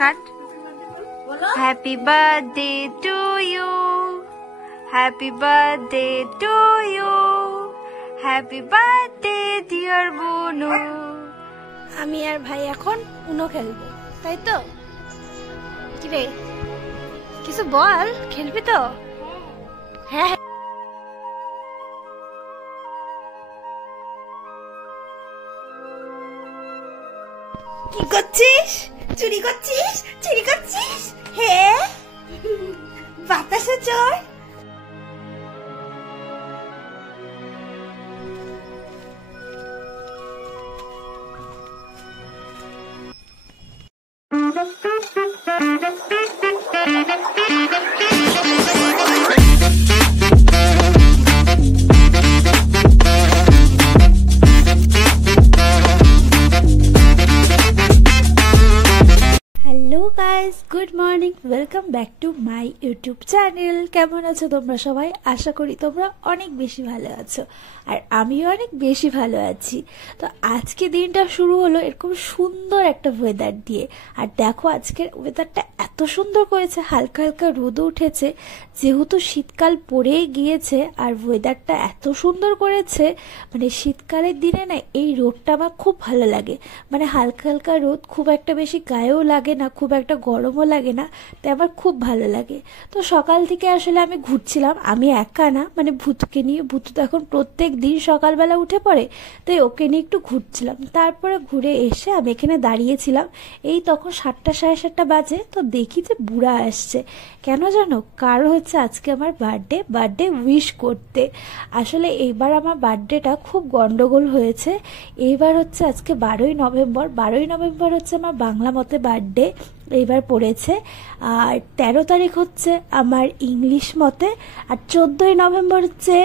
Cut. Happy birthday to you, happy birthday to you, happy birthday dear Bunu. আমি আর ভাই এখন উনো খেলবো, তাই তো? কিরে কিছু বল, খেলবি তো? হ্যাঁ। কি করছিস? চুরি করছিস? চুরি করছিস? হ্যাঁ, বাতাসে চোর। Good morning, welcome back to my YouTube channel. কেমন আছো তোমরা সবাই? আশা করি তোমরা অনেক বেশি ভালো আছো, আর আমিও অনেক বেশি ভালো আছি। তো আজকে দিনটা শুরু হলো এরকম সুন্দর একটা ওয়েদার দিয়ে। আর দেখো আজকের ওয়েদারটা এত সুন্দর করেছে, হালকা হালকা রোদও উঠেছে, যেহেতু শীতকাল পড়ে গিয়েছে। আর ওয়েদারটা এত সুন্দর করেছে, মানে শীতকালের দিনে না এই রোদটা আমার খুব ভালো লাগে। মানে হালকা হালকা রোদ, খুব একটা বেশি গায়েও লাগে না, খুব একটা গরমও লাগে না, তাই আমার খুব ভালো লাগে। তো সকাল থেকে আসলে আমি ঘুরছিলাম, আমি একা না, মানে ভূতুকে নিয়ে। ভূতু তো এখন প্রত্যেক দিন সকালবেলা উঠে পড়ে, তাই ওকে নিয়ে একটু ঘুরছিলাম। তারপরে ঘুরে এসে আমি এখানে দাঁড়িয়েছিলাম, এই তখন 7টা সাড়ে 7টা বাজে। তো দেখি যে বুড়া আসছে। কেন জানো? কারণ হচ্ছে আজকে আমার বার্থডে উইশ করতে। আসলে এইবার আমার বার্থডেটা খুব গন্ডগোল হয়েছে। এইবার হচ্ছে আজকে 12ই নভেম্বর হচ্ছে আমার বাংলা মতে বার্থডে এইবার পড়েছে। আর 13 তারিখ হচ্ছে আমার ইংলিশ মতে, আর 14ই নভেম্বর হচ্ছে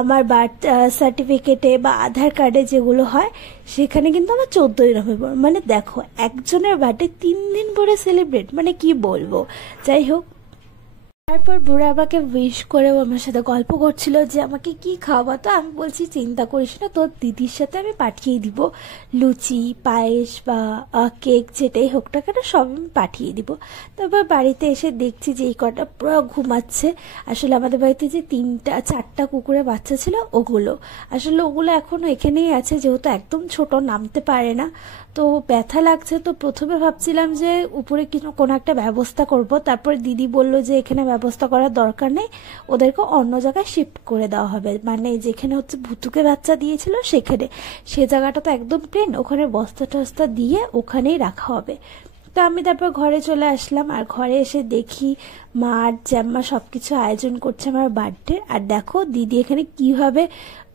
আমার বার্থ সার্টিফিকেটে বা আধার কার্ডে যেগুলো হয় সেখানে কিন্তু আমার 14ই নভেম্বর। মানে দেখো, একজনের বার্থডে 3 দিন পরে সেলিব্রেট, মানে কি বলবো। যাই হোক, তারপর বুড়া আমাকে উইশ করে ও আমার সাথে গল্প করছিল যে আমাকে কি খাওয়াবো। তো আমি বলছি চিন্তা করিস না, তোর দিদির সাথে আমি পাঠিয়ে দিব, লুচি, পায়েস বা কেক যেটাই হোক না কেন সব আমি পাঠিয়ে দিব। তারপর বাড়িতে এসে দেখছি যে এই কটা পুরো ঘুমাচ্ছে। আসলে আমাদের বাড়িতে যে 4টা কুকুরের বাচ্চা ছিল ওগুলো এখনো এখানেই আছে, যেহেতু একদম ছোট, নামতে পারে না। তো ব্যথা লাগছে, তো প্রথমে ভাবছিলাম যে উপরে কোনো একটা ব্যবস্থা করব। তারপর দিদি বলল যে এখানে ব্যবস্থা করার দরকার নেই, ওদেরকে অন্য জায়গায় শিফট করে দেওয়া হবে। মানে যেখানে হচ্ছে ভুতুকে বাচ্চা দিয়েছিল সেখানে, সে জায়গাটা তো একদম প্লেন, ওখানে বস্তা টস্তা দিয়ে ওখানেই রাখা হবে। তো আমি তারপর ঘরে চলে আসলাম, আর ঘরে এসে দেখি মা আর জ্যাম্মা সবকিছু আয়োজন করছে আমার বার্থডে। আর দেখো দিদি এখানে কিভাবে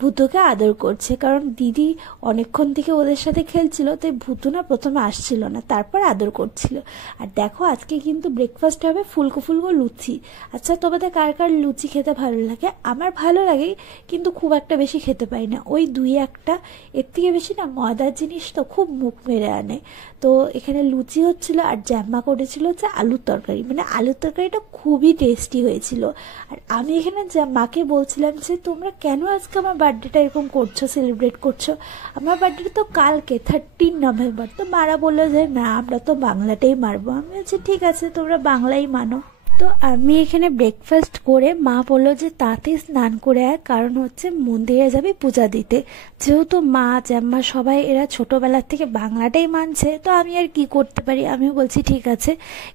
ভূতুকে আদর করছে, কারণ দিদি অনেকক্ষণ থেকে ওদের সাথে খেলছিল, তাই ভূতু না প্রথমে আসছিল না, তারপর আদর করছিল। আর দেখো আজকে কিন্তু ব্রেকফাস্ট হবে ফুলকো ফুলকো লুচি। আচ্ছা, তোমাদের কার কার লুচি খেতে ভালো লাগে? আমার ভালো লাগে, কিন্তু খুব একটা বেশি খেতে পারি না, ওই 2-1টা, এর থেকে বেশি না। ময়দার জিনিস তো খুব মুখ মেরে আনে। তো এখানে লুচি হচ্ছিল, আর জ্যাম্মা করেছিল হচ্ছে আলুর তরকারি। মানে আলুর তরকারিটা খুবই টেস্টি হয়েছিল। আর আমি এখানে মাকে বলছিলাম যে তোমরা কেন আজকে আমার বার্থডেটা এরকম করছো, সেলিব্রেট করছো? আমার বার্থডে তো কালকে 13 নভেম্বর। তো মারা বললো যে না, আমরা তো বাংলাটাই মারবো। আমি বলছি ঠিক আছে, তোমরা বাংলাই মানো। তো আমি এখানে ব্রেকফাস্ট করে মা বললো যে তাতে স্নান করে আয়, কারণ হচ্ছে মন্দিরে যাবি পূজা দিতে। যেহেতু মা জ্যাম্মা সবাই এরা ছোটবেলার থেকে বাংলাটাই মানছে, তো আমি আর কি করতে পারি। আমিও বলছি ঠিক আছে।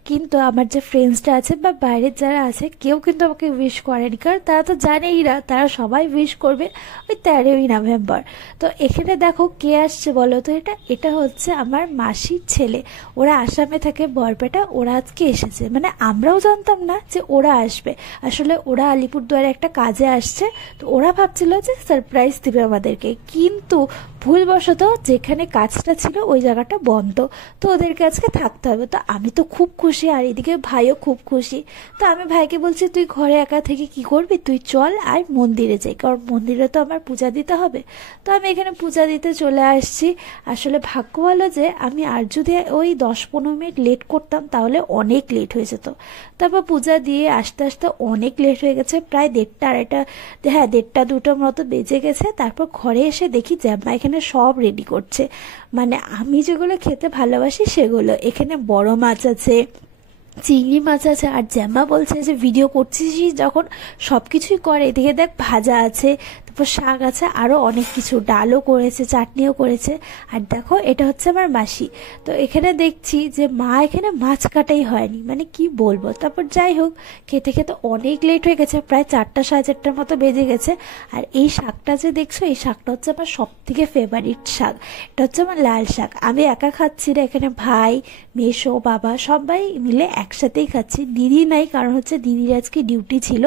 কিন্তু আমার যে ফ্রেন্ডসরা আছে বা বাইরের যারা আছে, কেউ কিন্তু আমাকে উইশ করেনি, কারণ তারা তো জানেই না, তারা সবাই উইশ করবে ওই 13ই নভেম্বর। তো এখানে দেখো কে আসছে বলো তো? এটা হচ্ছে আমার মাসির ছেলে। ওরা আসামে থাকে, বরপেটা। ওরা আজকে এসেছে, মানে আমরাও জানতাম না যে ওরা আসবে। আসলে ওরা আলিপুরদুয়ারে একটা কাজে আসছে, তো ওরা ভাবছিল যে সারপ্রাইজ দিবে আমাদেরকে, কিন্তু ভুলবশত যেখানে কাজটা ছিল ওই জায়গাটা বন্ধ, তো ওদেরকে আজকে থাকতে হবে। তো আমি তো খুব খুশি, আর এদিকে ভাইও খুব খুশি। তো আমি ভাইকে বলছি তুই ঘরে একা থেকে কি করবি, তুই চল আর মন্দিরে যাই, কারণ মন্দিরে তো আমার পূজা দিতে হবে। তো আমি এখানে পূজা দিতে চলে আসছি। আসলে ভাগ্য ভালো যে আমি আর যদি ওই 10-15 মিনিট লেট করতাম তাহলে অনেক লেট হয়ে যেত। তারপর পূজা দিয়ে আস্তে আস্তে অনেক লেট হয়ে গেছে, প্রায় 1:30 2:30, হ্যাঁ 1:30 2টোর মতো বেজে গেছে। তারপর ঘরে এসে দেখি জ্যাম্মা এখানে সব রেডি করছে, মানে আমি যেগুলো খেতে ভালোবাসি সেগুলো। এখানে বড় মাছ আছে, চিংড়ি মাছ আছে, আর জ্যাম্মা বলছে যে ভিডিও করছিস যখন সব কিছুই করে, এদিকে দেখ ভাজা আছে, তারপর শাক আছে, আরও অনেক কিছু, ডালও করেছে, চাটনিও করেছে। আর দেখো এটা হচ্ছে আমার মাসি। তো এখানে দেখছি যে মা এখানে মাছ কাটাই হয়নি, মানে কি বলবো। তারপর যাই হোক, খেতে খেতে অনেক লেট হয়ে গেছে, প্রায় 4টা 4:30টার মতো বেজে গেছে। আর এই শাকটা যে দেখছো, এই শাকটা হচ্ছে আমার সব থেকে ফেভারিট শাক, এটা হচ্ছে আমার লাল শাক। আমি একা খাচ্ছি না, এখানে ভাই, মেসো, বাবা সবাই মিলে একসাথেই খাচ্ছি। দিদি নাই, কারণ হচ্ছে দিদির আজকে ডিউটি ছিল,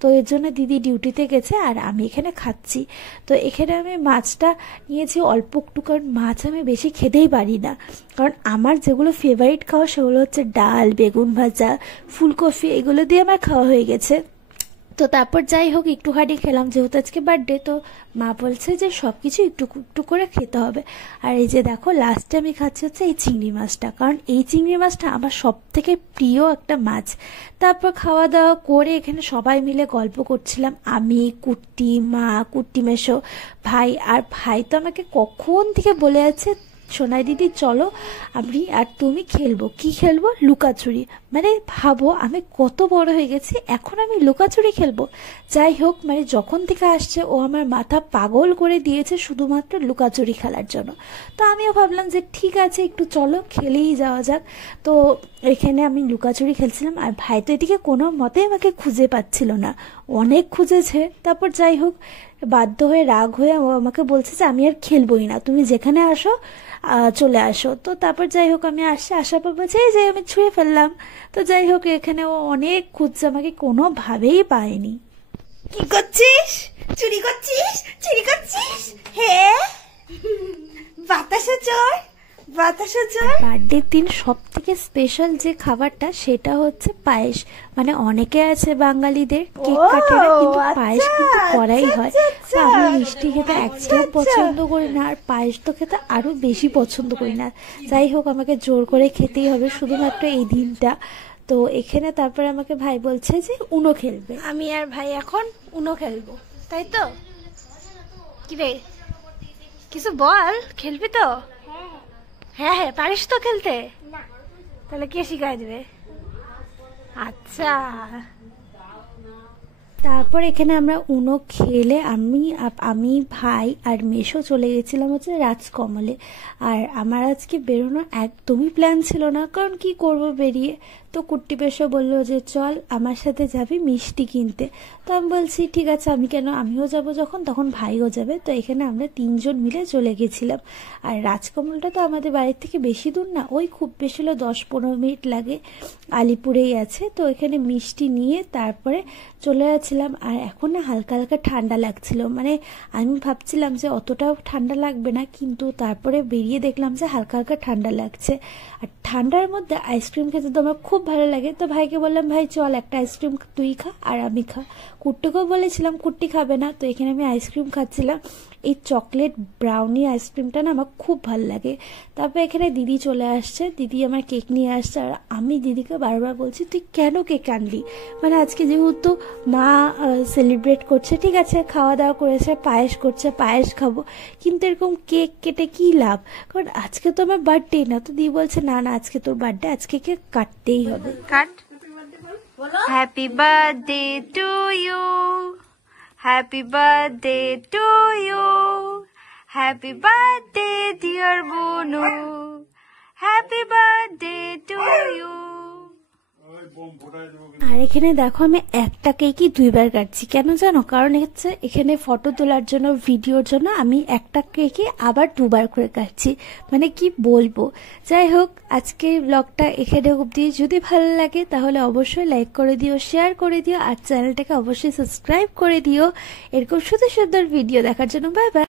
তো এর জন্য দিদি ডিউটিতে গেছে আর আমি এখানে খাচ্ছি। তো এখানে আমি মাছটা নিয়েছি অল্প একটু, কারণ মাছ আমি বেশি খেতেই পারি না, কারণ আমার যেগুলো ফেভারিট খাওয়া সেগুলো হচ্ছে ডাল, বেগুন ভাজা, ফুলকপি, এগুলো দিয়ে আমার খাওয়া হয়ে গেছে। তো তারপর যাই হোক একটুখানি খেলাম, যেহেতু আজকে বার্থডে, তো মা বলছে যে সব কিছু একটু একটু করে খেতে হবে। আর এই যে দেখো লাস্টে আমি খাচ্ছি হচ্ছে এই চিংড়ি মাছটা, কারণ এই চিংড়ি মাছটা আমার সব থেকে প্রিয় একটা মাছ। তারপর খাওয়া দাওয়া করে এখানে সবাই মিলে গল্প করছিলাম, আমি, কুট্টি, মা, কুট্টি মেশো, ভাই। আর ভাই তো আমাকে কখন থেকে বলে আছে, সোনাই দিদি চলো আমি আর তুমি খেলবো। কি খেলবো? লুকাচুরি। মানে ভাবো আমি কত বড় হয়ে গেছি, এখন আমি লুকাচুরি খেলবো। যাই হোক, মানে যখন থেকে আসছে ও আমার মাথা পাগল করে দিয়েছে শুধুমাত্র লুকাচুরি খেলার জন্য। তো আমিও ভাবলাম যে ঠিক আছে, একটু চলো খেলেই যাওয়া যাক। তো এখানে আমি লুকাচুরি খেলছিলাম, আর ভাই তো এদিকে কোনো মতেই আমাকে খুঁজে পাচ্ছিল না, অনেক খুঁজেছে। তারপর যাই হোক বাধ্য হয়ে, রাগ হয়ে ও আমাকে বলছে যে আমি আর খেলবোই না, তুমি যেখানে আসো চলে আসো। তো তারপর যাই হোক আমি আসার পর বলছে এই যে আমি ছুঁয়ে ফেললাম। তো যাই হোক এখানে ও অনেক খুঁজছে, আমাকে কোনোভাবেই পায়নি। কি করছিস? চুরি করছিস? চুরি করছিস? হ্যাঁ, বাতাসে চোর, বাতাসে চোর। বার্থডের দিন সব থেকে স্পেশাল যে খাবারটা সেটা হচ্ছে পায়েস। মানে অনেকে আছে বাঙালিদের কেক কাটে না, কিন্তু পায়েস কিন্তু করাই হয়। তো আমি মিষ্টি খেতে একদম পছন্দ করি না, আর পায়েস তো খেতে আরো বেশি পছন্দ করি না। যাই হোক আমাকে জোর করে খেতেই হবে শুধুমাত্র এই দিনটা। তো এখানে তারপরে আমাকে ভাই বলছে যে উনো খেলবে। আমি আর ভাই এখন উনো খেলবো, তাই তো? কি রে, কিছু বল, খেলবি তো? হ্যাঁ হ্যাঁ, পারিস তো খেলতে? তাহলে কে শিখাই দেবে? আচ্ছা। তারপর এখানে আমরা উনো খেলে আমি ভাই আর মেশো চলে গেছিলাম হচ্ছে রাজকমলে। আর আমার আজকে বেরোনোর একদমই প্ল্যান ছিল না, কারণ কি করব বেরিয়ে। তো কুট্টি পেশো বললো যে চল আমার সাথে যাবি মিষ্টি কিনতে। তো আমি বলছি ঠিক আছে, আমি কেন, আমিও যাব যখন, তখন ভাইও যাবে। তো এখানে আমরা 3জন মিলে চলে গেছিলাম। আর রাজকমলটা তো আমাদের বাড়ির থেকে বেশি দূর না, ওই খুব বেশি হলো 10-15 মিনিট লাগে, আলিপুরেই আছে। তো এখানে মিষ্টি নিয়ে তারপরে চলে যাচ্ছিলাম। আর এখন না হালকা হালকা ঠান্ডা লাগছিল, মানে আমি ভাবছিলাম যে অতটাও ঠান্ডা লাগবে না, কিন্তু তারপরে বেরিয়ে দেখলাম যে হালকা হালকা ঠান্ডা লাগছে। আর ঠান্ডার মধ্যে আইসক্রিম খেতে তো আমার খুব ভালো লাগে। তো ভাইকে বললাম ভাই চল একটা আইসক্রিম তুই খা আর আমি খা। কুট্টিকেও বলেছিলাম, কুট্টি খাবে না। তো এখানে আমি আইসক্রিম খাচ্ছিলাম, এই চকলেট ব্রাউনি আইসক্রিমটা না আমার খুব ভালো লাগে। তারপর এখানে দিদি চলে আসছে, দিদি আমার কেক নিয়ে আসছে। আর আমি দিদিকে বারবার বলছি তুই কেন কেক আনলি, মানে আজকে যেহেতু মা সেলিব্রেট করছে, ঠিক আছে খাওয়া দাওয়া করেছে, পায়েস করছে, পায়েস খাবো, কিন্তু এরকম কেক কেটে কি লাভ, কারণ আজকে তো আমার বার্থডে না। তো দিদি বলছে না না আজকে তোর বার্থডে, আজকে কেক কাটতেই হবে। Cut. Happy birthday to you, happy birthday to you, happy birthday dear Bunu, happy birthday to you. আর এখানে দেখো আমি একটা কেকই 2বার কাটছি, কেন জানো? কারণ হচ্ছে এখানে ফটো তোলার জন্য, ভিডিওর জন্য আমি একটা কেকই আবার 2বার করে কাটছি, মানে কি বলবো। যাই হোক আজকে ব্লগটা এখানে অবধি, যদি ভালো লাগে তাহলে অবশ্যই লাইক করে দিও, শেয়ার করে দিও, আর চ্যানেলটাকে অবশ্যই সাবস্ক্রাইব করে দিও এরকম সুন্দর সুন্দর ভিডিও দেখার জন্য। Bye bye.